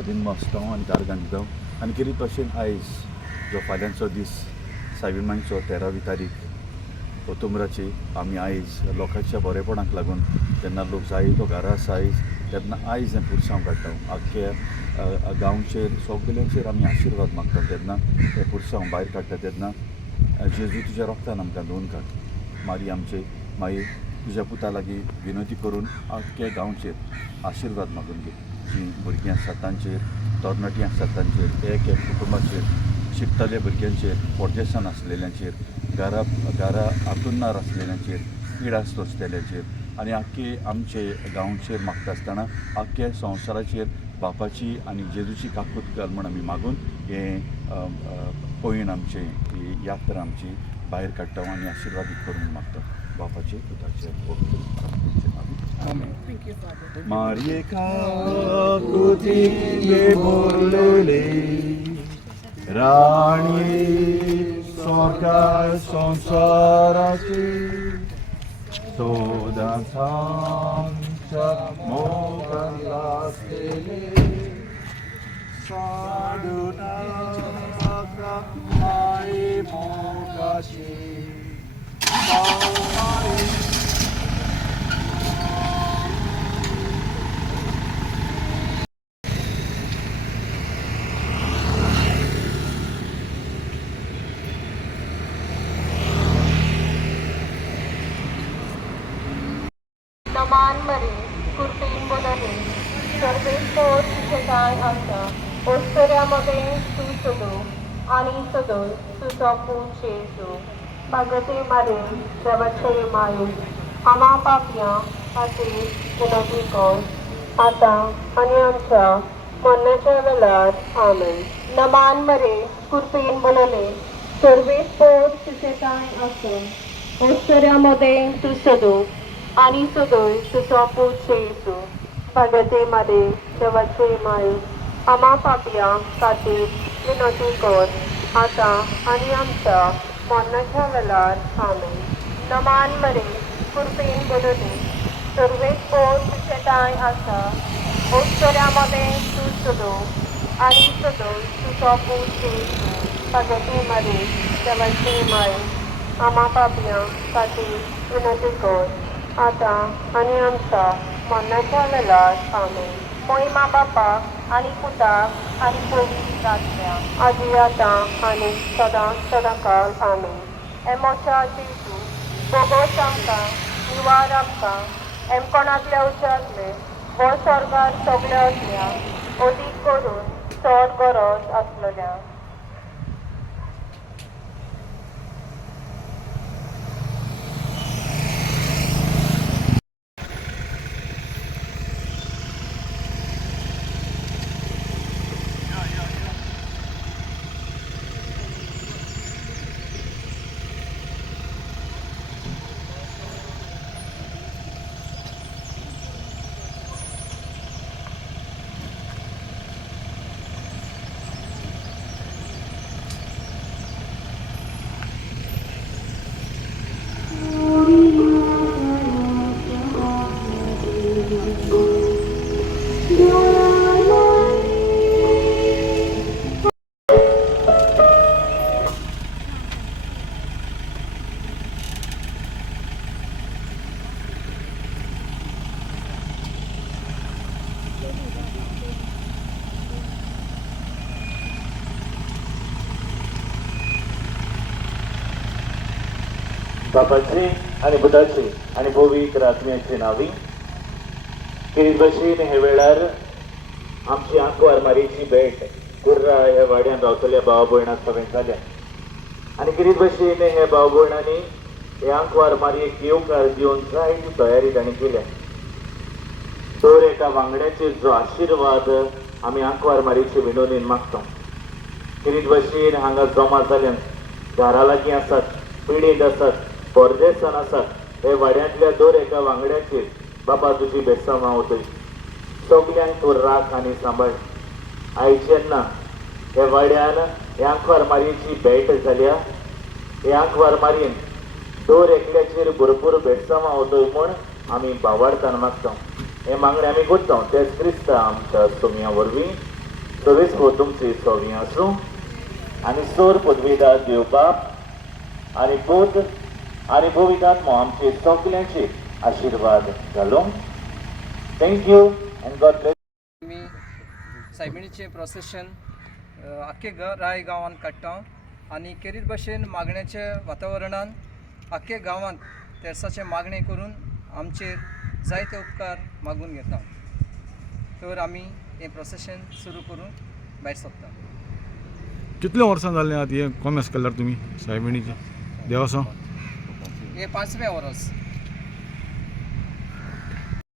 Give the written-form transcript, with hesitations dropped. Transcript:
आमकां दिन मस्तांव आनी कारगांजगांव आनी कितें भशेन आयज जो फाल्यांचो दीस 13वी तारीख ऑक्टोबराची आमी आयज लोकांच्या बरेपणाक लागून जेन्ना लोक जायतो घरा आसा आयज तेन्ना आयज हें पुरसांव काडटा आख्ख्या गांवचेर सगल्यांचेर आमी आशिर्वाद मागता तेन्ना हे पुरसांव भायर काडटा तेन्ना जेजू तुज्या रोगतान आमकां धुवन काड मारी आमचे मागीर तुज्या पुता लागीं विनंती करून आख्ख्या गांवचेर आशिर्वाद मागून घे जीं भुरगीं आसात तांचेर तरणाटीं आसात तांचेर एक कुटुंबाचेर शिकतल्या भुरग्यांचेर परदेसान आसलेल्यांचेर घरा हातून्नार आसलेल्यांचेर पिडास सोंसतेल्यांचेर आनी आख्खे आमचे गांवचेर मागता आसतना आख्ख्या संवसाराचेर बापाची आनी जेजूची काकूट घाल म्हण आमी मागून हे पयण आमचे ही यात्रा आमची भायर काडटा आनी आशिर्वादीत करून मागता बापाचे पुताचे मारिये काकुती बोलले राणी स्वर्गार संसाराची सोदांच्या मोगान लासलेले साधुनाका माये मोगाशी नमान मरे कुर्पीन बोलले सर्वेस्वर तुझे काय आसा ओस्तऱ्यामध्ये तू सदो आणि सदो तुझा पूज येसू भगते मरे देवाचे माये आम्हा पापया खातीर विनंती कर आता आणि आमच्या मरणाच्या वेळार आमेन नमान मरे कुर्पीन बोलले सर्वेस्वर तुझे काय आसा ओस्तऱ्यामध्ये तू सदो आणि सदोय तुझा पूज येसू भगते मध्ये देवाचे माये आम्हा पापया खातीर विनंती कर आता आणि आमच्या मरणाच्या वेळार आमेन नमान मरे कुर्पीन बोलले सर्वेस्वर तुझे काय आसा ओस्तऱ्यामध्ये तू सदो आणि सदोय तुझा पूज येसू भगते मध्ये देवाचे माये आम्हा पापया खातीर विनंती कर आता आणि आमच्या मरणाच्या वेळार आमेन महिमा बापाक आणि पुताक आणि पवित्र आत्म्याक आजी आता आणि सदांकाळ आमेन एमोच्या जेजू बोगोस आमकां निवार आमकां एम कोणातल्या उच्चातले व स्वर्गार सगळ्या असल्या अदीक करून चड गरज आसलेल्या बापाचे आणि बुधाचे आणि पवित्र आत्म्याचे नावी किरीत भशेन हे वेळार आमची आंकवार मारीची भेट कुर्रा ह्या वाड्यान रावतल्या भाव भयणाक सगळें जाल्या आनी किरीत भशेन हे भाव भयणांनी हे आंकवार मारयेक येवकार दिवन जायती तयारी तांणी केल्या दर एका वांगड्याचे जो आशिर्वाद आमी आंकवार मारीचे विनोदीन मागता किरीत भशेन हांगा जमा जाल्यान घरा लागीं आसात पिडीत आसात परदेसान आसात हे वाड्यांतल्या दर एका वांगड्याचेर बाबा तुजी बेसांव हांव सगल्यांक तूं राख आनी सांबाळ आयज जेन्ना हे वाड्यान हे आंकवार मारयेची भेट जाल्या हे आंकवार मारयेन दर एकल्याचेर भरपूर बेसांव हांव म्हूण आमी भावार्थान मागता हे मागणे आमी करता तेच क्रिस्ता आमच्या सोमया वरवीं सर्वेस भोव तुमची सोवी आसूं आनी सोर पदवीदार देव बाप आनी बोध आनी पवित्र आत्मो आमचे सगल्यांचे आशिर्वाद घालूं. Thank you and God bless. आमी सायबिणीचें प्रोसेशन आख्खे राय गांवांत काडटा आनी खेरीत भशेन मागण्याच्या वातावरणान आख्खे गांवांत तेर्साचें मागणें करून आमचेर जायते उपकार मागून घेता. तर आमी हें प्रोसेशन सुरू करून भायर सरता. कितले वर्सां जालें आतां हें कॉमर्स केल्यार तुमी सायबिणीचें देवासां? हे 5वें वर्स.